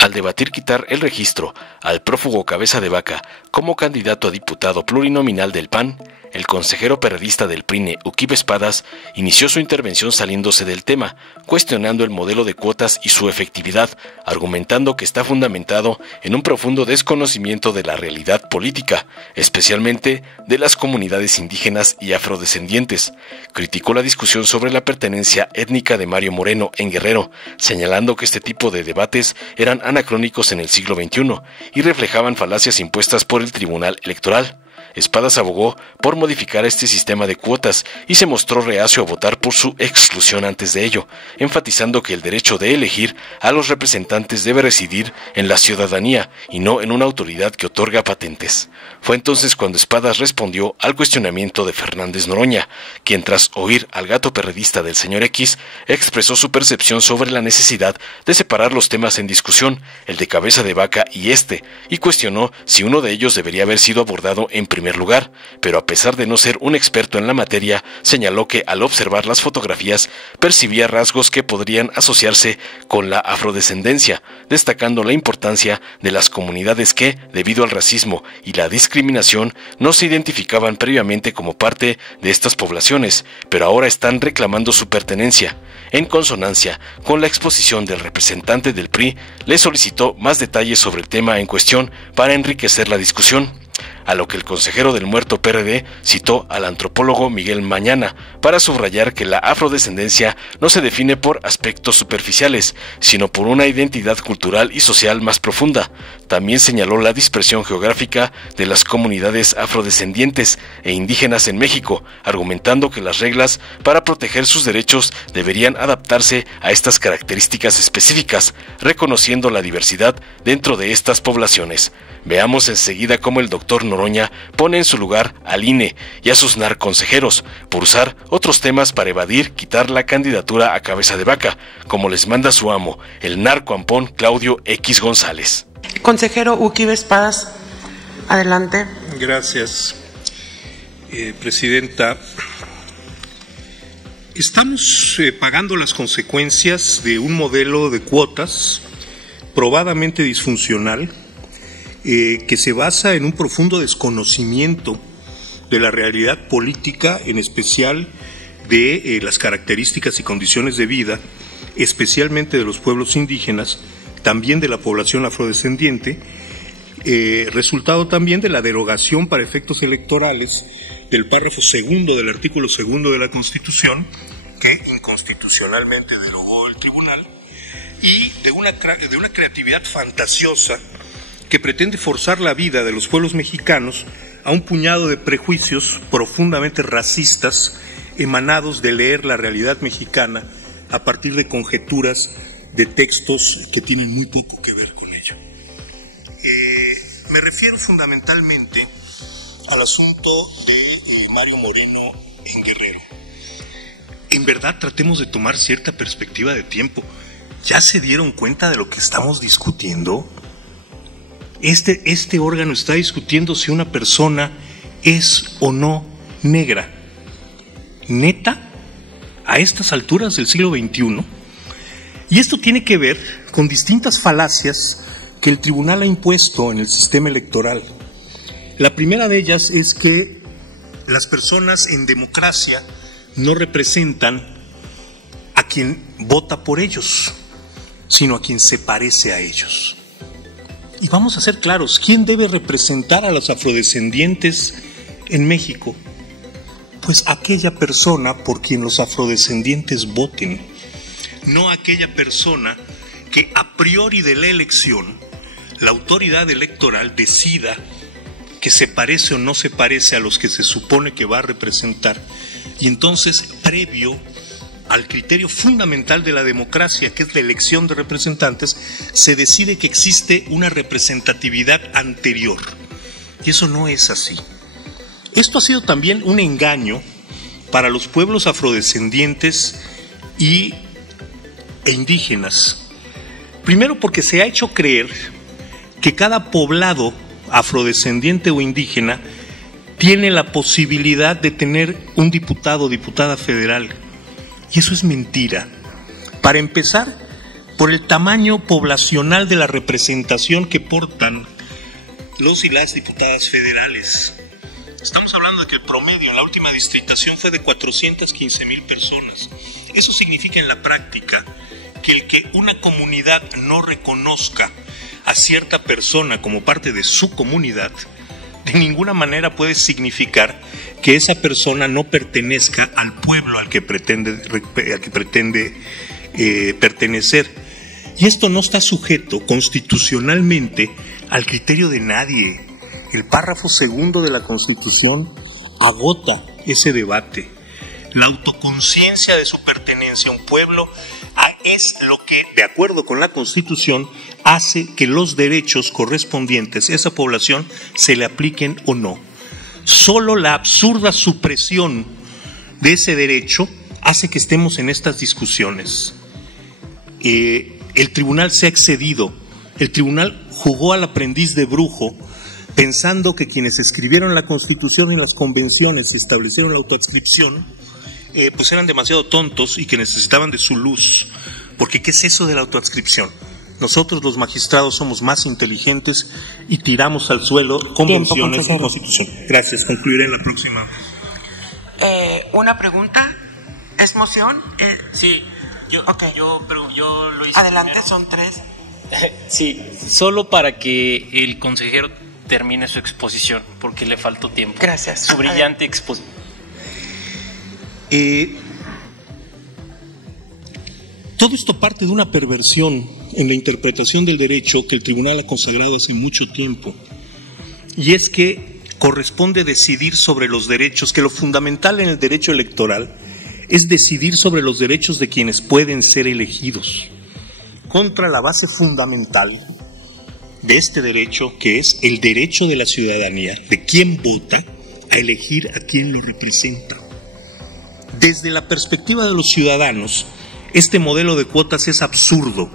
Al debatir quitar el registro al prófugo Cabeza de Vaca como candidato a diputado plurinominal del PAN, el consejero perredista del PRINE, Uquibe Espadas, inició su intervención saliéndose del tema, cuestionando el modelo de cuotas y su efectividad, argumentando que está fundamentado en un profundo desconocimiento de la realidad política, especialmente de las comunidades indígenas y afrodescendientes. Criticó la discusión sobre la pertenencia étnica de Mario Moreno en Guerrero, señalando que este tipo de debates eran anacrónicos en el siglo XXI y reflejaban falacias impuestas por el Tribunal Electoral. Espadas abogó por modificar este sistema de cuotas y se mostró reacio a votar por su exclusión antes de ello, enfatizando que el derecho de elegir a los representantes debe residir en la ciudadanía y no en una autoridad que otorga patentes. Fue entonces cuando Espadas respondió al cuestionamiento de Fernández Noroña, quien tras oír al gato perredista del señor X, expresó su percepción sobre la necesidad de separar los temas en discusión, el de Cabeza de Vaca y cuestionó si uno de ellos debería haber sido abordado en primer lugar, pero a pesar de no ser un experto en la materia, señaló que al observar las fotografías percibía rasgos que podrían asociarse con la afrodescendencia, destacando la importancia de las comunidades que, debido al racismo y la discriminación, no se identificaban previamente como parte de estas poblaciones, pero ahora están reclamando su pertenencia. En consonancia con la exposición del representante del PRI, le solicitó más detalles sobre el tema en cuestión para enriquecer la discusión, a lo que el consejero del muerto PRD citó al antropólogo Miguel Mañana para subrayar que la afrodescendencia no se define por aspectos superficiales, sino por una identidad cultural y social más profunda. También señaló la dispersión geográfica de las comunidades afrodescendientes e indígenas en México, argumentando que las reglas para proteger sus derechos deberían adaptarse a estas características específicas, reconociendo la diversidad dentro de estas poblaciones. Veamos enseguida cómo el doctor Noroña pone en su lugar al INE y a sus narconsejeros por usar otros temas para quitar la candidatura a Cabeza de Vaca, como les manda su amo, el narcoampón Claudio X González. Consejero Uquibe Espadas, adelante. Gracias, Presidenta. Estamos pagando las consecuencias de un modelo de cuotas probadamente disfuncional, que se basa en un profundo desconocimiento de la realidad política, en especial de las características y condiciones de vida, especialmente de los pueblos indígenas, también de la población afrodescendiente, resultado también de la derogación para efectos electorales del párrafo segundo del artículo segundo de la Constitución, que inconstitucionalmente derogó el tribunal, y de una creatividad fantasiosa que pretende forzar la vida de los pueblos mexicanos a un puñado de prejuicios profundamente racistas emanados de leer la realidad mexicana a partir de conjeturas de textos que tienen muy poco que ver con ello. Me refiero fundamentalmente al asunto de Mario Moreno en Guerrero. En verdad, tratemos de tomar cierta perspectiva de tiempo. ¿Ya se dieron cuenta de lo que estamos discutiendo? Este órgano está discutiendo si una persona es o no negra. ¿Neta? ¿A estas alturas del siglo XXI? Y esto tiene que ver con distintas falacias que el tribunal ha impuesto en el sistema electoral. La primera de ellas es que las personas en democracia no representan a quien vota por ellos, sino a quien se parece a ellos. Y vamos a ser claros, ¿quién debe representar a los afrodescendientes en México? Pues aquella persona por quien los afrodescendientes voten, no aquella persona que a priori de la elección la autoridad electoral decida que se parece o no se parece a los que se supone que va a representar. Y entonces, previo al criterio fundamental de la democracia, que es la elección de representantes, se decide que existe una representatividad anterior. Y eso no es así. Esto ha sido también un engaño para los pueblos afrodescendientes e indígenas. Primero, porque se ha hecho creer que cada poblado afrodescendiente o indígena tiene la posibilidad de tener un diputado o diputada federal. Y eso es mentira. Para empezar, por el tamaño poblacional de la representación que portan los y las diputadas federales. Estamos hablando de que el promedio en la última distritación fue de 415,000 personas. Eso significa en la práctica que el que una comunidad no reconozca a cierta persona como parte de su comunidad, de ninguna manera puede significar que esa persona no pertenezca al pueblo al que pretende pertenecer. Y esto no está sujeto constitucionalmente al criterio de nadie. El párrafo segundo de la Constitución agota ese debate. La autoconciencia de su pertenencia a un pueblo es lo que, de acuerdo con la Constitución, hace que los derechos correspondientes a esa población se le apliquen o no. Solo la absurda supresión de ese derecho hace que estemos en estas discusiones. El tribunal se ha excedido. El tribunal jugó al aprendiz de brujo, pensando que quienes escribieron la Constitución y las convenciones y establecieron la autoadscripción, pues eran demasiado tontos y que necesitaban de su luz. Porque ¿qué es eso de la autoadscripción? Nosotros los magistrados somos más inteligentes y tiramos al suelo convenciones y Constitución. Gracias, concluiré en la próxima. Una pregunta, ¿es moción? Sí, yo lo hice. Adelante, primero. son 3. Sí, solo para que el consejero termine su exposición, porque le faltó tiempo. Gracias. Su brillante exposición. Todo esto parte de una perversión en la interpretación del derecho que el tribunal ha consagrado hace mucho tiempo. Y es que corresponde decidir sobre los derechos, que lo fundamental en el derecho electoral es decidir sobre los derechos de quienes pueden ser elegidos, contra la base fundamental de este derecho, que es el derecho de la ciudadanía, de quien vota, a elegir a quien lo representa. Desde la perspectiva de los ciudadanos, este modelo de cuotas es absurdo,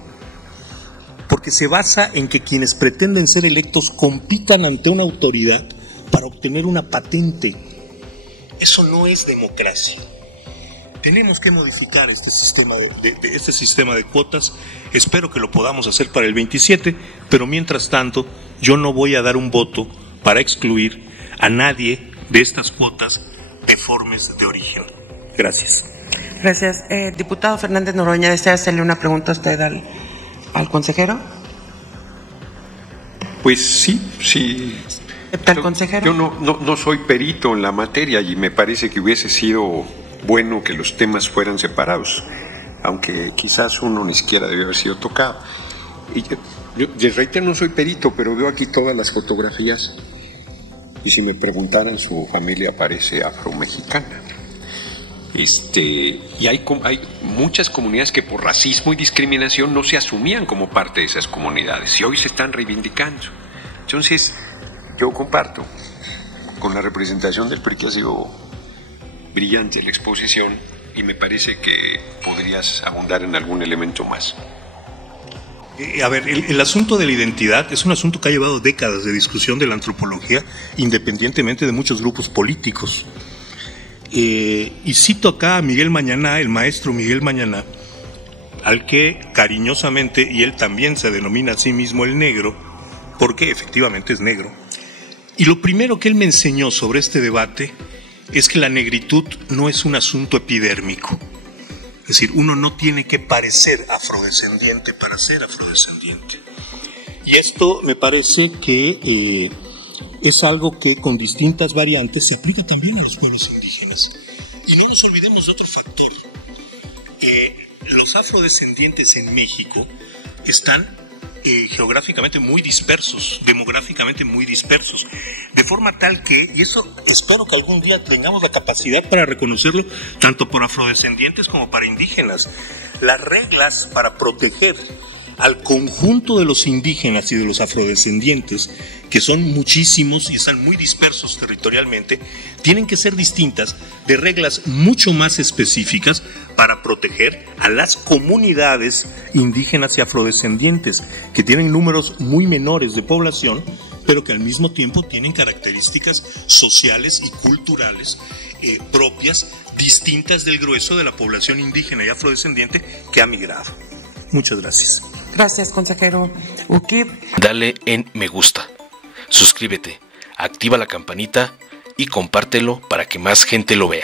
porque se basa en que quienes pretenden ser electos compitan ante una autoridad para obtener una patente. Eso no es democracia. Tenemos que modificar este sistema de cuotas. Espero que lo podamos hacer para el 27, pero mientras tanto yo no voy a dar un voto para excluir a nadie de estas cuotas deformes de origen. Gracias. Gracias. Diputado Fernández Noroña, ¿desea hacerle una pregunta a usted al consejero? Pues sí. ¿Al consejero? Yo no soy perito en la materia y me parece que hubiese sido bueno que los temas fueran separados, aunque quizás uno ni siquiera debió haber sido tocado. Y yo les reitero, no soy perito, pero veo aquí todas las fotografías y si me preguntaran, su familia parece afromexicana. Y hay muchas comunidades que por racismo y discriminación no se asumían como parte de esas comunidades y hoy se están reivindicando. Entonces, yo comparto con la representación del PRI, que ha sido brillante la exposición, y me parece que podrías abundar en algún elemento más. A ver, el asunto de la identidad es un asunto que ha llevado décadas de discusión de la antropología, independientemente de muchos grupos políticos. Y cito acá a Miguel Mañaná, el maestro Miguel Mañaná, al que cariñosamente, y él también se denomina a sí mismo el negro, porque efectivamente es negro. Y lo primero que él me enseñó sobre este debate es que la negritud no es un asunto epidérmico. Es decir, uno no tiene que parecer afrodescendiente para ser afrodescendiente. Y esto me parece que es algo que con distintas variantes se aplica también a los pueblos indígenas. Y no nos olvidemos de otro factor. Los afrodescendientes en México están geográficamente muy dispersos, demográficamente muy dispersos, de forma tal que, y eso espero que algún día tengamos la capacidad para reconocerlo, tanto por afrodescendientes como para indígenas, las reglas para proteger al conjunto de los indígenas y de los afrodescendientes, que son muchísimos y están muy dispersos territorialmente, tienen que ser distintas de reglas mucho más específicas para proteger a las comunidades indígenas y afrodescendientes, que tienen números muy menores de población, pero que al mismo tiempo tienen características sociales y culturales propias, distintas del grueso de la población indígena y afrodescendiente que ha migrado. Muchas gracias. Gracias, consejero Ukib. Dale en me gusta, suscríbete, activa la campanita y compártelo para que más gente lo vea.